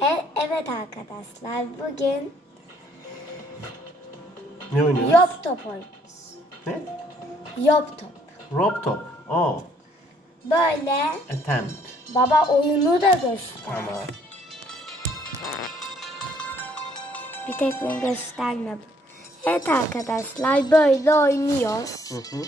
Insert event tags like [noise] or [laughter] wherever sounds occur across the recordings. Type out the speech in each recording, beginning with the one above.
E, evet arkadaşlar bugün Ne oynuyoruz? yop top oynuyoruz. Ne? Yop top. Rope top. Oh. Böyle Attempt. baba oyunu da göster. Tamam. Bir tek ben gösterme. Evet arkadaşlar böyle oynuyoruz. Hı hı.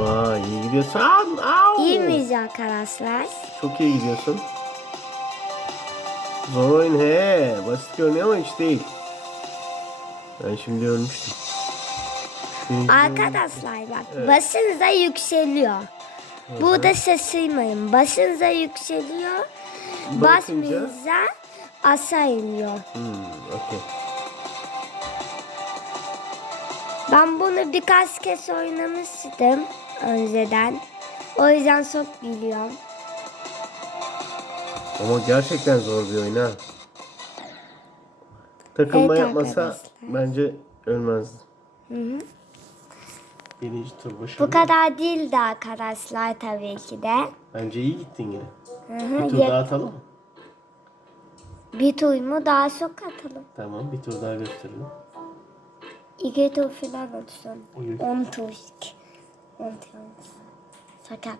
Vay iyi gidiyorsun. Au! İyi miyiz arkadaşlar? Çok iyi gidiyorsun. Zor oyun he. Basit görünüyor ama hiç değil. Ben şimdi ölmüştüm. Şimdi- Arkadaşlar bak başınıza yükseliyor. Burada şaşırmayın. Başınıza yükseliyor. Basmayınca aşağı iniyor. Hmm, okey. Ben bunu birkaç kez oynamıştım önceden. O yüzden çok biliyorum. Ama gerçekten zor bir oyun ha. Takılma Evet yapmasa arkadaşlar. bence ölmezdi. Birinci tur başarılı. Bu kadar değildi arkadaşlar tabii ki de. Bence iyi gittin yine. Hı hı. Bir tur Ye- daha atalım mı? Bir tur mu daha çok atalım. Tamam bir tur daha gösterelim. İki tur falan olsun. Uyuy. On tur. On tur. Sakat.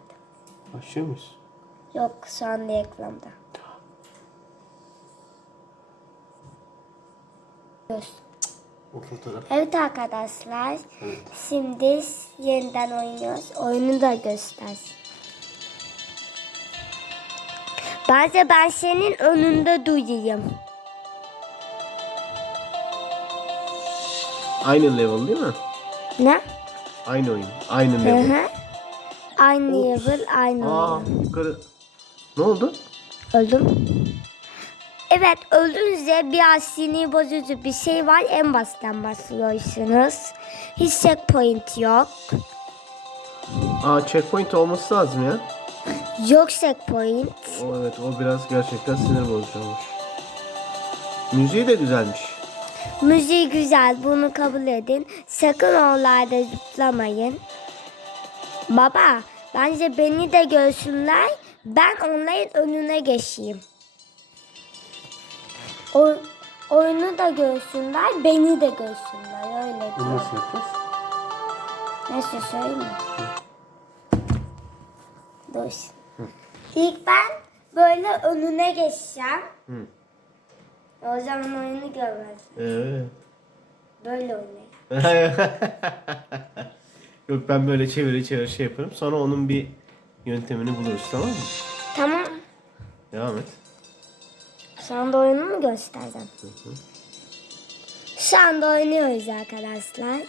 Başlıyor muyuz? Yok şu anda reklamda. Göz. Evet arkadaşlar. Evet. Şimdi yeniden oynuyoruz. Oyunu da göster. Bence ben senin önünde duyayım. Aynı level değil mi? Ne? Aynı oyun. Aynı level. Aynı Ops. level, aynı Aa oyun. yukarı. Ne oldu? Öldüm. Evet öldüğünüzde biraz sinir bozucu bir şey var. En basitten basıyorsunuz. Hiç checkpoint yok. Aa checkpoint olması lazım ya. Yok checkpoint. O evet o biraz gerçekten sinir bozucu olmuş. Müziği de güzelmiş. Müziği güzel bunu kabul edin. Sakın oralarda zıplamayın. Baba bence beni de görsünler. Ben onların önüne geçeyim. O, oyunu da görsünler, beni de görsünler. Öyle Bunu diyor. nasıl yapacağız? Nasıl söyleyeyim mi? Dur. İlk ben böyle önüne geçeceğim. Hı. O zaman oyunu görmez. Evet. Böyle oynayın. [laughs] Yok ben böyle çeviri çeviri şey yaparım. Sonra onun bir yöntemini buluruz tamam mı? Tamam. Devam et. Şu anda oyunu mu göstereceğim? Şu anda oynuyoruz arkadaşlar.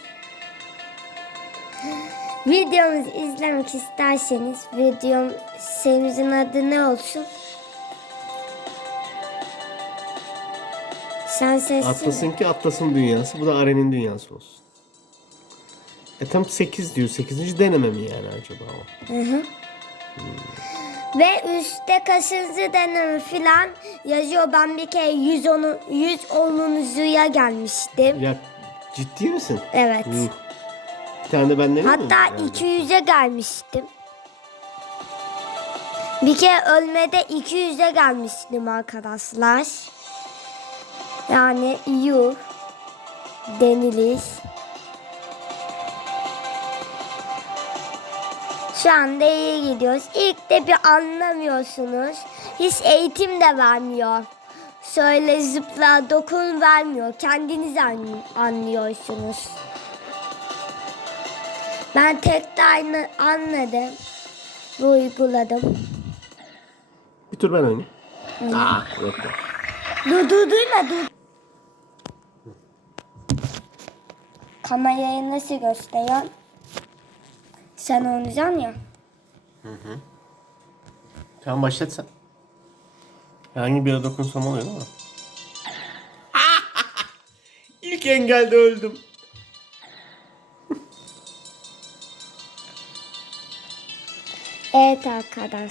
Videomuzu izlemek isterseniz videom serimizin adı ne olsun? Sen sesli. Atlas'ın ki Atlas'ın dünyası. Bu da Aren'in dünyası olsun. E tam 8 diyor. 8. deneme mi yani acaba o? Hı hı. Ve üstte kaçıncı deneme falan yazıyor. Ben bir kere 110 110'uncuya gelmiştim. Ya ciddi misin? Evet. Yuh. Bir tane de ben mi? Hatta Yani. 200'e gelmiştim. Bir kere ölmede 200'e gelmiştim arkadaşlar. Yani yuh denilir. Şu anda iyi gidiyoruz. İlk de bir anlamıyorsunuz. Hiç eğitim de vermiyor. Şöyle zıpla dokun vermiyor. Kendiniz an- anlıyorsunuz. Ben tek de aynı anladım. Ve uyguladım. Bir tur ben oynayayım. Aa, yok yok. Dur dur duyma dur. Kamerayı nasıl gösteriyorsun? Sen oynayacaksın ya. Tamam başlat sen. Herhangi bir yere dokunsam oluyor değil mi? [laughs] İlk engelde öldüm. Evet arkadaşlar.